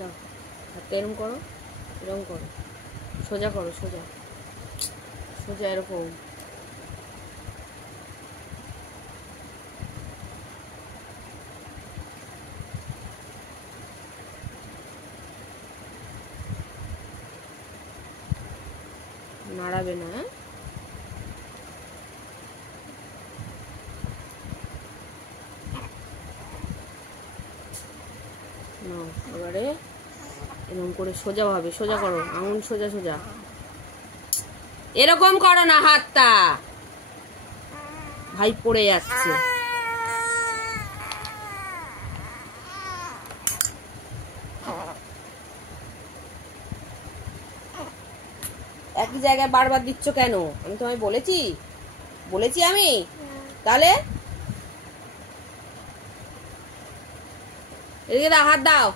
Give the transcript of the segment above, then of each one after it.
দাও হাতটা এরকম করো, এরকম করো, সোজা করো, সোজা সোজা এরকম। নাড়াবে না, এবারে এরকম করে সোজা ভাবে, সোজা করো, আঙুল সোজা সোজা, এরকম করো না, হাতটা ভাই পড়ে যাচ্ছে। একই জায়গায় বারবার দিচ্ছ কেন? আমি তোমায় বলেছি, বলেছি আমি? তাহলে এদিকে দাও, হাত দাও।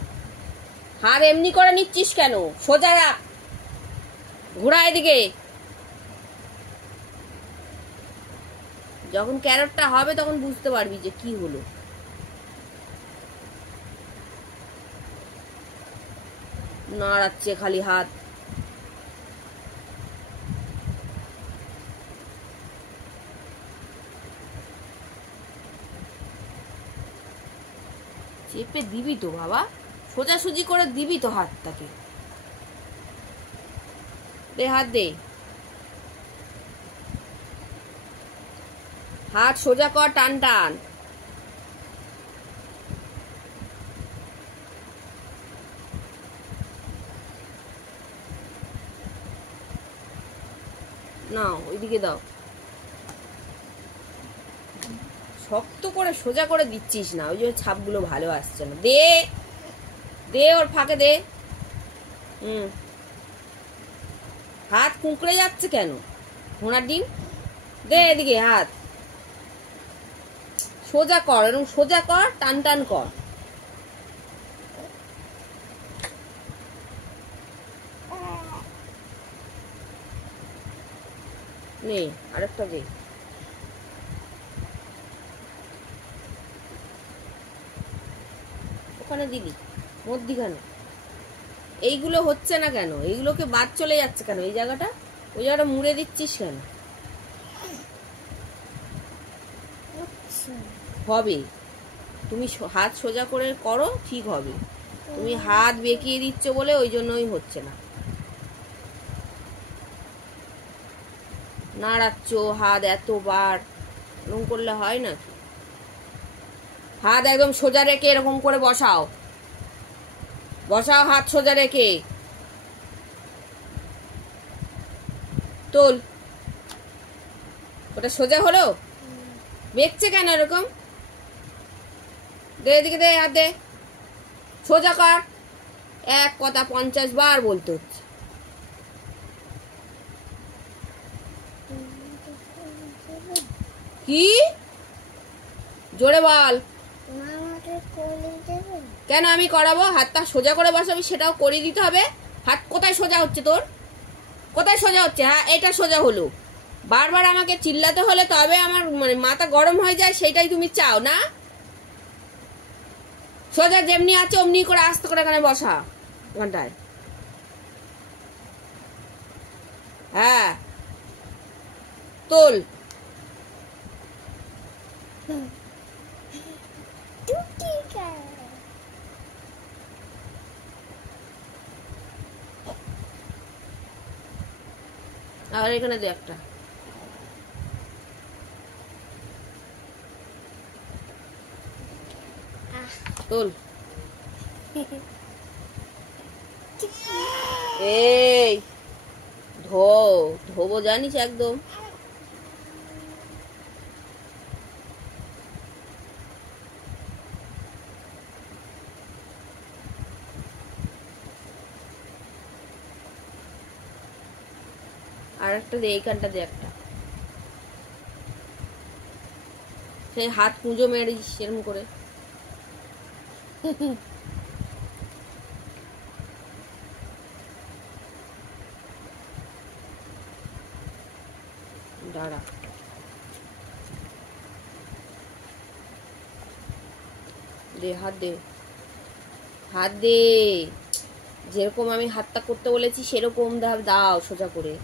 হাত এমনি করে নিচ্ছিস কেন? সোজা রাখ, ঘোরা এদিকে। যখন ক্যারটটা হবে তখন বুঝতে পারবি যে কি হলো। নাড়াচ্ছে খালি হাত। চেপে দিবি তো বাবা, সোজাসুজি করে দিবি তো হাতটাকে। দে হাত দে, হাত সোজা কর, টান টান। না ওইদিকে দাও, শক্ত করে সোজা করে দিচ্ছিস না, ওই যে ছাপগুলো ভালো আসছে না। দে দে, ওর ফাঁকে দে। হাত কুঁকড়ে যাচ্ছে কেন? ঘোড়ার ডিম, দে এদিকে হাত সোজা কর, এরকম সোজা কর, টান টান কর। নে আরেকটা দে। ওখানে দিলি মধ্যিখানে। এইগুলো হচ্ছে না কেন? এইগুলোকে বাদ চলে যাচ্ছে কেন? এই জায়গাটা, ওই জায়গাটা মুড়ে দিচ্ছিস কেন? হবে, তুমি হাত সোজা করে করো, ঠিক হবে। তুমি হাত বেঁকিয়ে দিচ্ছ বলে ওই জন্যই হচ্ছে না। নাড়াচ্ছ হাত এতবার, এরকম করলে হয় না। হাত একদম সোজা রেখে এরকম করে বসাও, বসাও হাত সোজা রেখে। তোল, ওটা সোজা হলো? বেঁকছে কেন এরকম? দে এদিকে, দে হাত দে, সোজা কর। এক কথা 50 বার বলতে হচ্ছে। কি জোরে বল। কেন আমি করাবো? হাতটা সোজা করে বসাবি, সেটাও করে দিতে হবে। হাত কোথায় সোজা হচ্ছে তোর? কোথায় সোজা হচ্ছে? হ্যাঁ এটা সোজা হলো। বারবার আমাকে চিল্লাতে হলে তবে আমার মানে মাথা গরম হয়ে যায়, সেটাই তুমি চাও না? সোজা যেমনি আছে অমনি করে আস্তে করে এখানে বসা ঘন্টায়। হ্যাঁ তোল। আর এখানে দে একটা। তোল। এই ধোবো জানিস একদম। আর একটা দে, এইখানটা দে একটা। সেই হাত কুঁজো মেরিস সেরকম করে। দাঁড়া, দে হাত দে। হাত দে, যেরকম আমি হাতটা করতে বলেছি সেরকম দাও সোজা করে।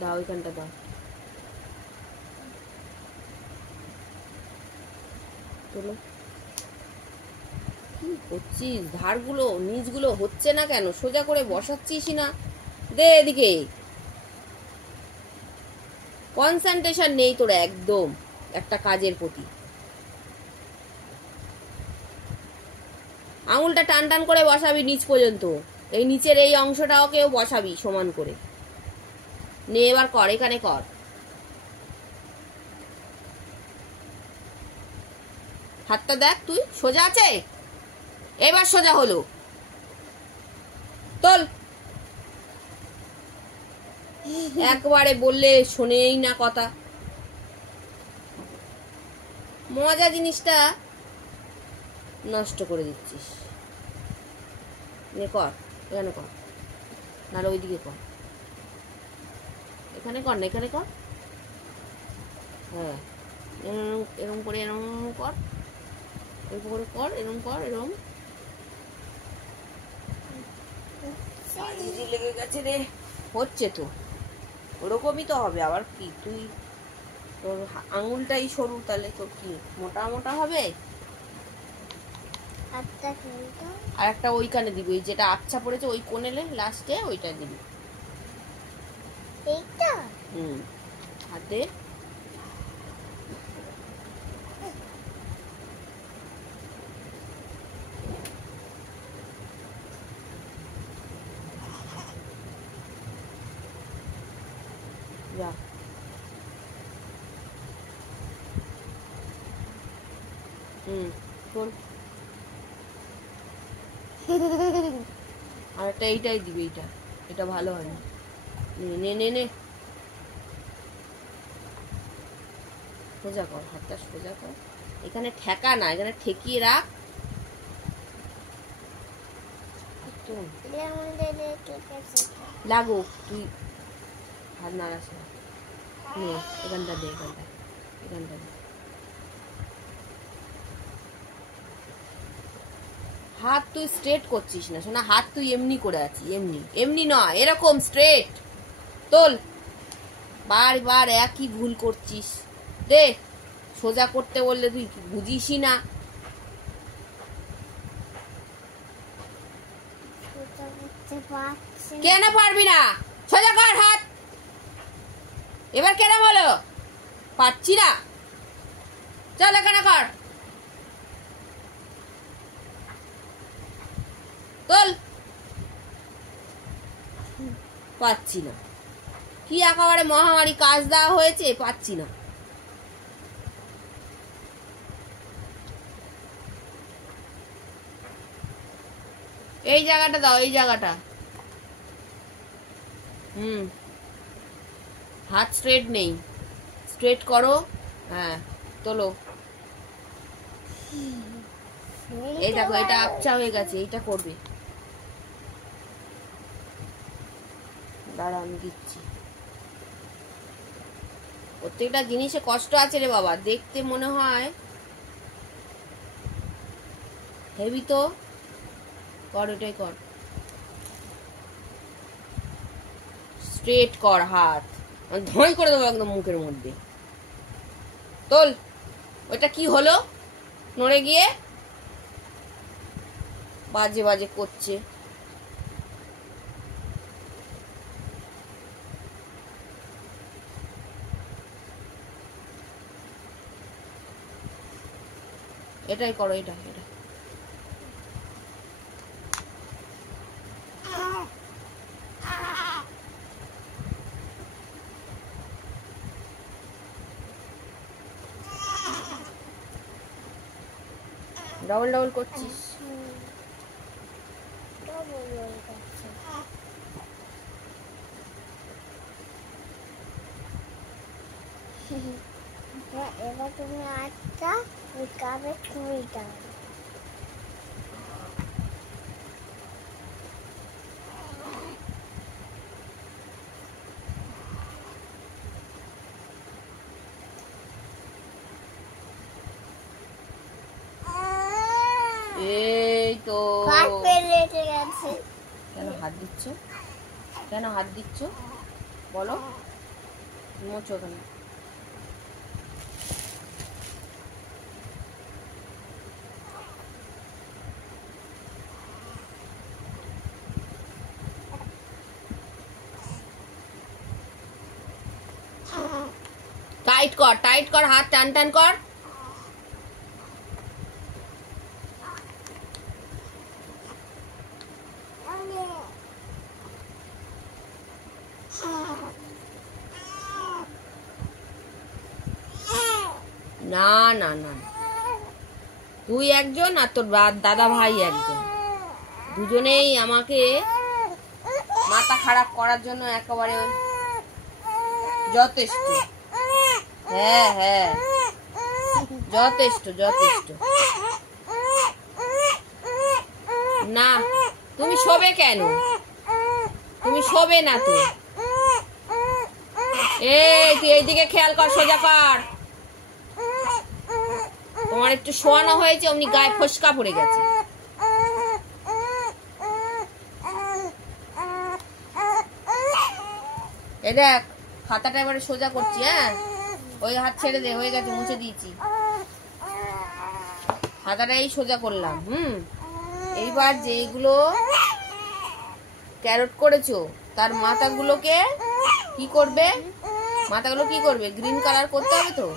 দাও এখানটা দাও। চলো, কি করছিস? ধারগুলো নিচগুলো হচ্ছে না কেন? সোজা করে বসাচ্ছিস না। দে এদিকে, কনসেন্ট্রেশন নেই তোর একদম একটা কাজের প্রতি। আঙুলটা টান টান করে বসাবি নিচ পর্যন্ত, এই নিচের এই অংশটাকেও বসাবি সমান করে। নে এবার কর, এখানে কর। হাতটা দেখ তুই, সোজা আছে? এবার সোজা হলো। তোল। একবারে বললে শোনেই না কথা। মজা জিনিসটা নষ্ট করে দিচ্ছিস। নে কর, এখানে কর, নাহলে ওইদিকে কর। এখানে কর না, এখানে কর। হ্যাঁ, এরম করে এরম কর, এরকম করে কর, এরম কর, এরম। লেগে গেছে রে। হচ্ছে তো, ওরকমই তো হবে। আবার কি তুই, তোর আঙুলটাই সরু, তাহলে তোর কি মোটা মোটা হবে? আর একটা ওইখানে দিবি, ওই যেটা আচ্ছা পড়েছে ওই কোণেলে লাস্টে ওইটা দিবি। এইটা হাতে। যা, তোর আর একটা এইটাই দিবি, এইটা, এটা ভালো হয় না। নে নে নে, সোজা কর, হাতটা সোজা কর। এখানে ঠেকা না, এখানে ঠেকিয়ে রাখ। লাগো তুই হাত নাড়াস না। নে এখানটা দে, এখানটা, এখানটা দে। হাত তুই স্ট্রেট করছিস না শোনা, হাত তুই এমনি করে আছিস, এমনি এমনি নয়, এরকম স্ট্রেট তোল। বারবার একই ভুল করছিস। দে, সোজা করতে বললে তুই বুঝিসই না। কেন পারবি না? সোজা কর হাত। এবার কেন বলো পারছি না? চল এখানে কর, তোল। পাচ্ছি না, কি একেবারে মহামারী কাজ দেওয়া হয়েছে, পাচ্ছি না। এই জায়গাটা দাও, এই জায়গাটা। হাত স্ট্রেট নেই, স্ট্রেট করো। হ্যাঁ, তোলো। এই দেখো, এটা আবছা হয়ে গেছে, এইটা করবে। দাঁড়া আমি দিচ্ছি। প্রত্যেকটা জিনিসে কষ্ট আছে রে বাবা, দেখতে মনে হয় হেভি তো। কর, এটাই কর, স্ট্রেট কর হাত, ধোঁই করে দেবো একদম মুখের মধ্যে। তোল। ওইটা কি হলো? নড়ে গিয়ে বাজে বাজে করছে। এটাই করো, এটা এটা। ডবল ডবল করছিস। এবার তুমি আটটা ওই কাপে কুড়িটা। হাত দিচ্ছ? কেন হাত দিচ্ছ বলো? মোচো কেন? টাইট কর, হাত টান টান কর। না না না, তুই একজন আর তোর দাদা ভাই একজন, দুজনেই আমাকে মাথা খারাপ করার জন্য একেবারে যথেষ্ট। হ্যাঁ হ্যাঁ, যথেষ্ট যথেষ্ট। না, তুমি শোবে কেন? তুমি শোবে না তো। এই তুই এইদিকে খেয়াল কর, সোজা কর। তোমার একটু শোয়ানো হয়েছে, অমনি গায়ে ফসকা পড়ে গেছে। এই দেখ, খাতাটা এবারে সোজা করছি। হ্যাঁ, ওই হাত ছেড়ে দে, হয়ে গেছে, মুছে দিয়েছি। খাতাটা এই সোজা করলাম। এইবার যেগুলো ক্যারট করেছো তার মাথাগুলোকে কি করবে? মাথাগুলো কি করবে? গ্রিন কালার করতে হবে তো।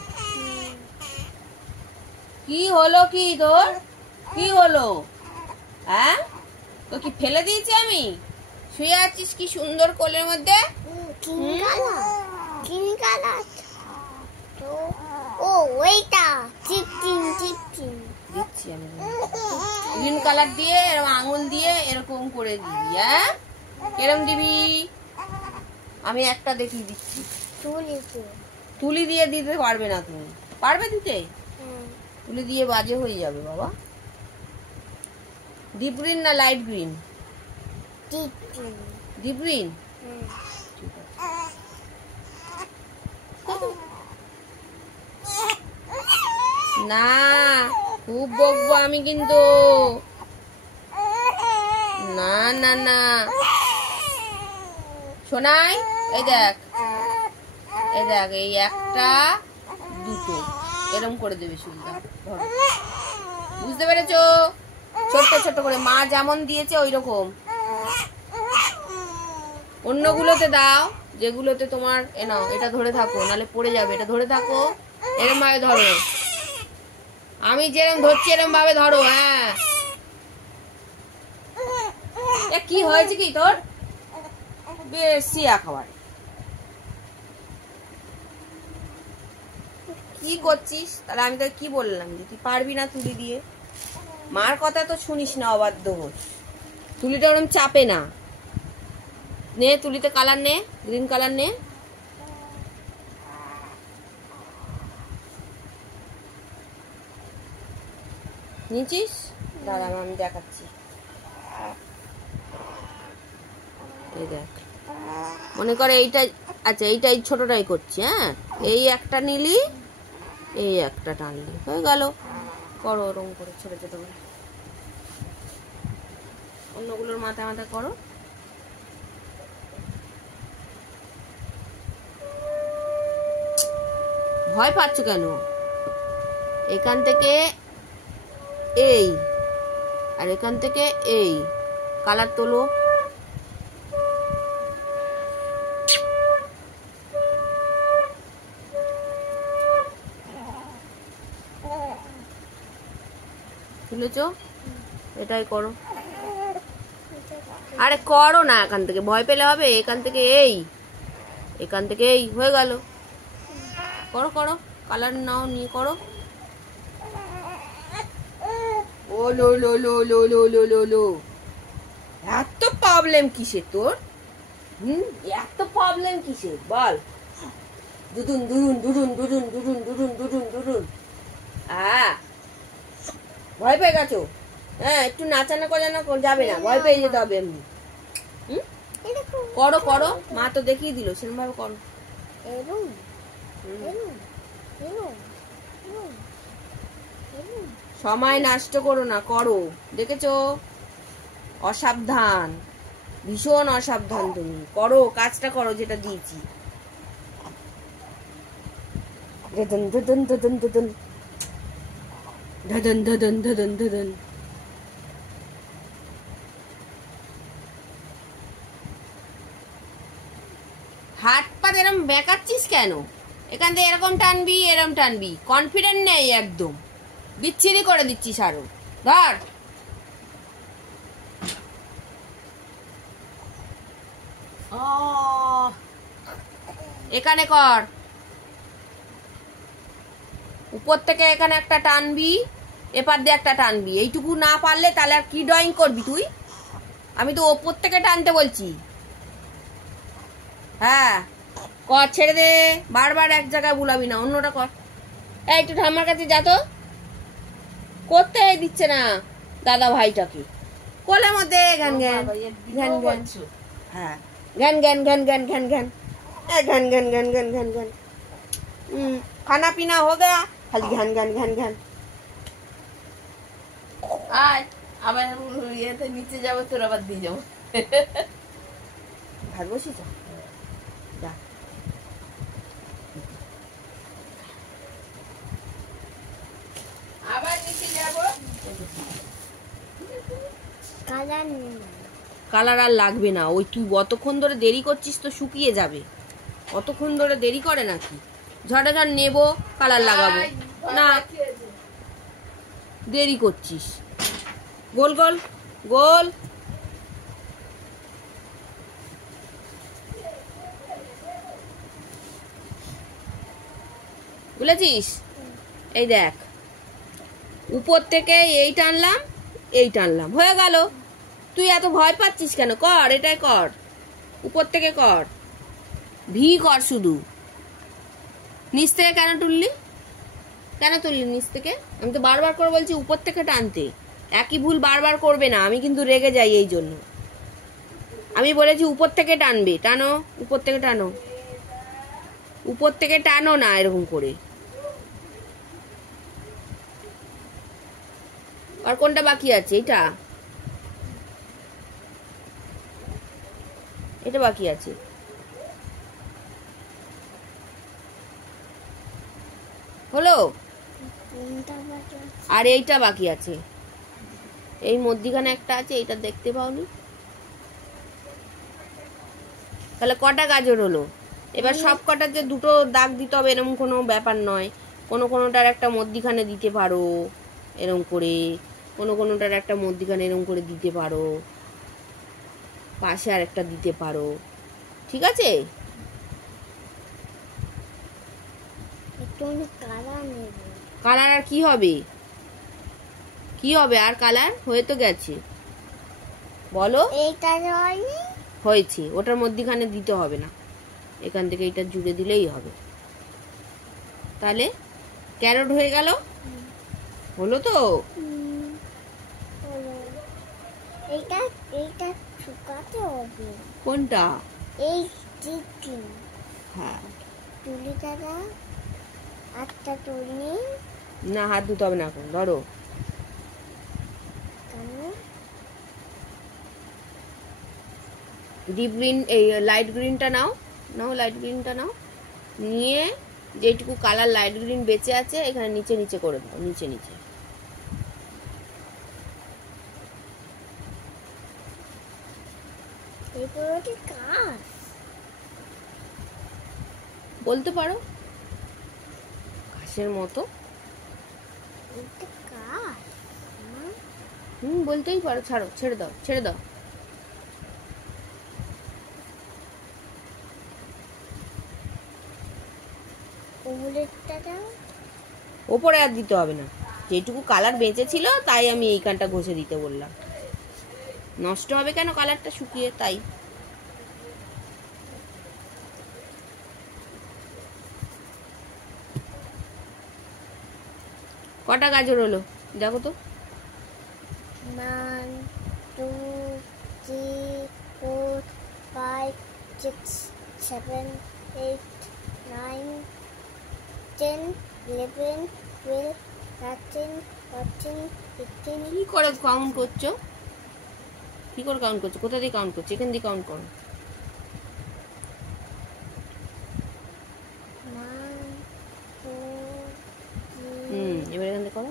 কি হলো? কি তোর কি হলো? হ্যাঁ, তো কি ফেলে দিয়েছি আমি? শুয়ে আছিস কি সুন্দর কোলের মধ্যে। ও ওইটা চিপচিন চিপচিন দিচ্ছি আমি। গ্রিন কালার দিয়ে এরকম আঙুল দিয়ে এরকম করে দিবি। হ্যাঁ, এরকম দিবি। আমি একটা দেখিয়ে দিচ্ছি। তুলি দিয়ে দিতে পারবে না তুমি? পারবে দিতে? তুলি দিয়ে বাজে হয়ে যাবে বাবা। ডিপ গ্রিন না লাইট গ্রিন? Deep green. না, খুব বকবো আমি কিন্তু। না না না, শোনাই। এই দেখ, এই দেখ, এই একটা দুটো এরকম করে দেবে শুনতে। বুঝতে পেরেছো? ছোট্ট ছোট্ট করে মা যেমন দিয়েছে ওই রকম। অন্যগুলোতে দাও, যেগুলোতে তোমার নাও, এটা ধরে থাকো, নালে পড়ে যাবে। এটা ধরে থাকো, এরকম ভাবে ধরো। আমি যেরকম ধরছি এরকম ভাবে ধরো। হ্যাঁ, কি হয়েছে কি তোর? বেশি খাবার কি করছিস? তাহলে আমি তোর কি বললাম যে তুই পারবি না তুলি দিয়ে? মার কথা তো শুনিস না, অবাধ্য হোস। তুলিটা ওরকম চাপে না। নে, তুলিতে কালার নে, গ্রিন কালার নে। নিচিস? দাঁড়া, আমি দেখাচ্ছি। এই দেখ, মনে করে এইটা। আচ্ছা, এইটা এই ছোটটাই করছি। হ্যাঁ, এই একটা নিলি, এই একটা টানলি, হয়ে গেল। করো ওরকম করে ছোট ছোট করে। অন্যগুলোর মাথা মাথা করো। ভয় পাচ্ছ কেন? এখান থেকে এই আর এখান থেকে এই কালার তোলো। তুলেছো? এটাই করো। আরে করো না, এখান থেকে ভয় পেলে হবে? এখান থেকে এই, এখান থেকে এই, হয়ে গেল। করো করো, কালার নাও, নিয়ে করো। ও লো লো লো লো লো লো লো লো, এত প্রবলেম কিসে তোর? এত প্রবলেম কিসে বল? দুদুন দুদুন দুদুন দুদুন দুদুন দুদুন দুদুন দুদুন। ভয় পেয়ে গেছো? হ্যাঁ, একটু নাচানা করানো যাবে না, ভয় পেয়ে যেতে হবে এমনি। করো করো, মা তো দেখিয়ে দিল, সেরকম ভাবে করো। সময় নষ্ট করো না, করো। দেখেছো? অসাবধান। ভীষণ অসাবধান তুমি। করো কাজটা, করো যেটা দিয়েছি। ধদন ধদন ধদন ধদন ধদন ধদন ধদন ধদন। হাত পা এরম বেঁকাচ্ছিস কেন? এখান থেকে এরকম টানবি, এরম টানবি, কনফিডেন্ট নেই একদম, বিচ্ছিরি করে দিচ্ছিস আরো। ধর এখানে কর, উপর থেকে এখানে একটা টানবি, এপার দিয়ে একটা টানবি। এইটুকু না পারলে তাহলে আর কি ড্রয়িং করবি তুই? আমি তো ওপর থেকে টানতে বলছি। হ্যাঁ কর, ছেড়ে দে, বারবার এক জায়গায় বুলাবি না, অন্যটা কর। এই একটু ঠাম্মার কাছে যা তো, করতে দিচ্ছে না দাদা ভাইটাকে। কোলের মধ্যে ঘ্যান ঘ্যান ঘ্যান ঘ্যান, হ্যাঁ ঘ্যান ঘ্যান ঘ্যান ঘ্যান ঘ্যান ঘ্যান घन घन घन घन घन घन। खाना पीना हो गया, खाली घन घन घन घन। আয় আবার ইয়েতে নিচে যাবো, তোর আবার দিয়ে যাবো। ভাত বসি তো, যা। আবার নিচে যাবো। কালার আর লাগবে না, ওই তুই অতক্ষণ ধরে দেরি করছিস তো শুকিয়ে যাবে। অতক্ষণ ধরে দেরি করে নাকি? ঝড়ে ঝড় নেবো, কালার লাগাবো না, দেরি করছিস। গোল গোল গোল। বুঝেছিস? এই দেখ, উপর থেকে এই টানলাম, এই টানলাম, হয়ে গেল। তুই এত ভয় পাচ্ছিস কেন? কর, এটাই কর, উপর থেকে কর, ভি কর শুধু। নিচ থেকে কেন তুললি? কেন তুললি নিচ থেকে? আমি তো বারবার করে বলছি উপর থেকে টানতে। একই ভুল বারবার করবে না, আমি কিন্তু রেগে যাই এই জন্য। আমি বলেছি উপর থেকে টানবে, টানো, উপর থেকে টানো, উপর থেকে টানো না এরকম করে। আর কোনটা বাকি আছে? এটা, এটা বাকি আছে। হলো? আর এইটা বাকি আছে, এই মধ্যিখানে একটা আছে, এইটা দেখতে পাওনি। তাহলে কটা গাজর হলো? এবার সব কটার যে দুটো দাগ দিতে হবে এরকম কোনো ব্যাপার নয়। কোনো কোনোটার একটা মধ্যিখানে দিতে পারো এরকম করে, কোনো কোনোটার একটা মধ্যিখানে এরকম করে দিতে পারো, পাশে আর একটা দিতে পারো, ঠিক আছে? কালার আর কি হবে? কি হবে আর? কালার হয়ে তো গেছে, বলো। হয়েছে, ওটার মধ্যিখানে দিতে হবে না, এখান থেকে এটা জুড়ে দিলেই হবে। তাহলে ক্যারট হয়ে গেল। হলো তো? কোনটা? এই হ্যাঁ, তুলি দাদা আটটা তুলি না, হাত ধুতে হবে না এখন, ধরো। ডিপ গ্রিন, এই লাইট গ্রিনটা নাও, নাও লাইট গ্রিনটা নাও, নিয়ে যেটুকু কালার লাইট গ্রিন বেঁচে আছে এখানে নিচে নিচে করে দাও, নিচে নিচে। বলতে পারো ঘাসের মতো। বলতেই পারো, ছাড়ো, ছেড়ে দাও, ছেড়ে দাও। ওপরে আর দিতে হবে না, যেটুকু কালার বেঁচে ছিল তাই আমি এইখানটা ঘষে দিতে বললাম। নষ্ট হবে কেন কালারটা শুকিয়ে? তাই। কটা গাজর হলো দেখো তো? 1 2 3 4 5 6 7 8 9 10 11 12 13 14 15 কি করে কাউন্ট করছো? কি করে কাউন্ট করছো? কোথা দিয়ে কাউন্ট করছো? এখান দিয়ে কাউন্ট করো। 1 2 এবার এখান থেকে করো।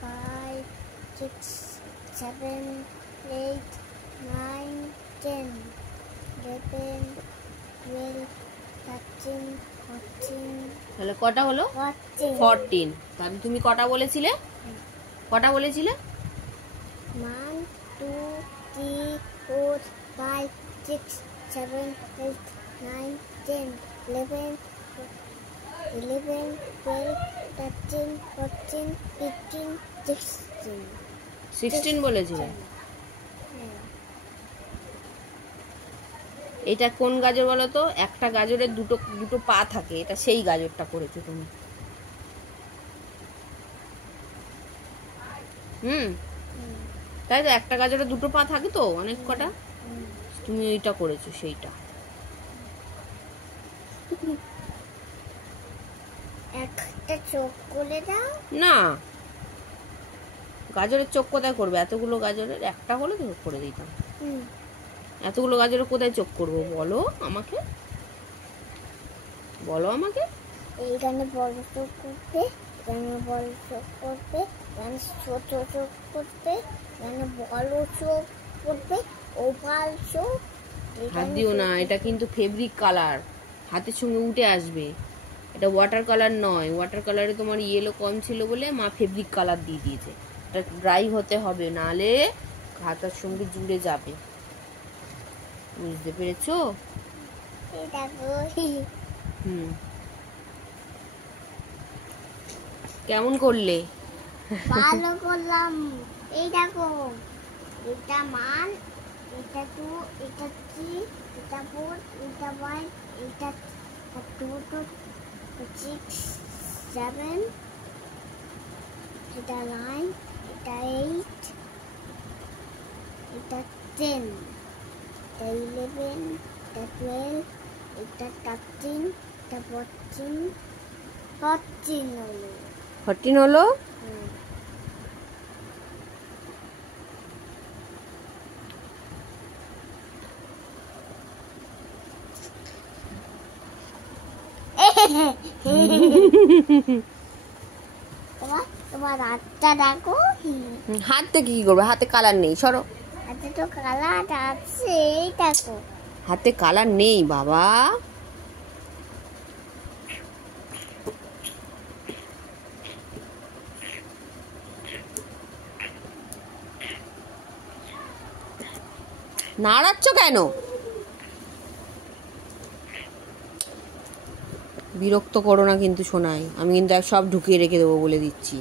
4 5 6 7 8 9 10 11 12 13 14 তাহলে কটা হলো? 14। তাহলে তুমি কটা বলেছিলে? কটা বলেছিলে? 1 2 3 4 5 6 7 8 9 10 11 12 13 14 15 16 16 বলেছিলে। এটা কোন গাজর বলো তো? একটা গাজরের দুটো দুটো পা থাকে, এটা সেই গাজরটা করেছো তুমি। তাই তো, একটা গাজরের দুটো পা থাকে তো অনেক কটা, তুমি ওইটা করেছো সেইটা। একটা চোখ করে দাও না, গাজরের চোখ কোথায় করবে? এতগুলো গাজরের একটা হলে তো করে দিতাম। এতগুলো গাজরের কোথায় চোখ করবো বলো আমাকে, বলো আমাকে। এইখানে বড় চোখ করবে, এখানে বড় চোখ করবে, এখানে ছোট চোখ করবে, এখানে বড় চোখ করবে, ওভাল চোখ। হাত দিও না, এটা কিন্তু ফেব্রিক কালার, হাতের সঙ্গে উঠে আসবে। এটা ওয়াটার কালার নয়, ওয়াটার কালারে তোমার ইয়েলো কম ছিল বলে মা ফেব্রিক কালার দিয়ে দিয়েছে। এটা ড্রাই হতে হবে, নালে হাতের সঙ্গে জুড়ে যাবে। বুঝতে পেরেছো? কেমন করলে? ভালো করলাম। এই দেখো, এটা মান, এটা 2, এটা 3, এটা 4, এটা 1, এটা 2 6 7, এটা 9, এটা 8, এটা 10, এটা 11, এটা 12, এটা 13, এটা 14 হলো। 14 হলো। তোমার হাতটা দেখো। হাত থেকে কি করবে? হাতে কালার নেই, সরো। হাতে তো কালার আছে, এই দেখো। হাতে কালার নেই বাবা। নাড়াচ্ছ কেন? বিরক্ত করো না কিন্তু সোনাই, আমি কিন্তু সব ঢুকিয়ে রেখে দেবো বলে দিচ্ছি।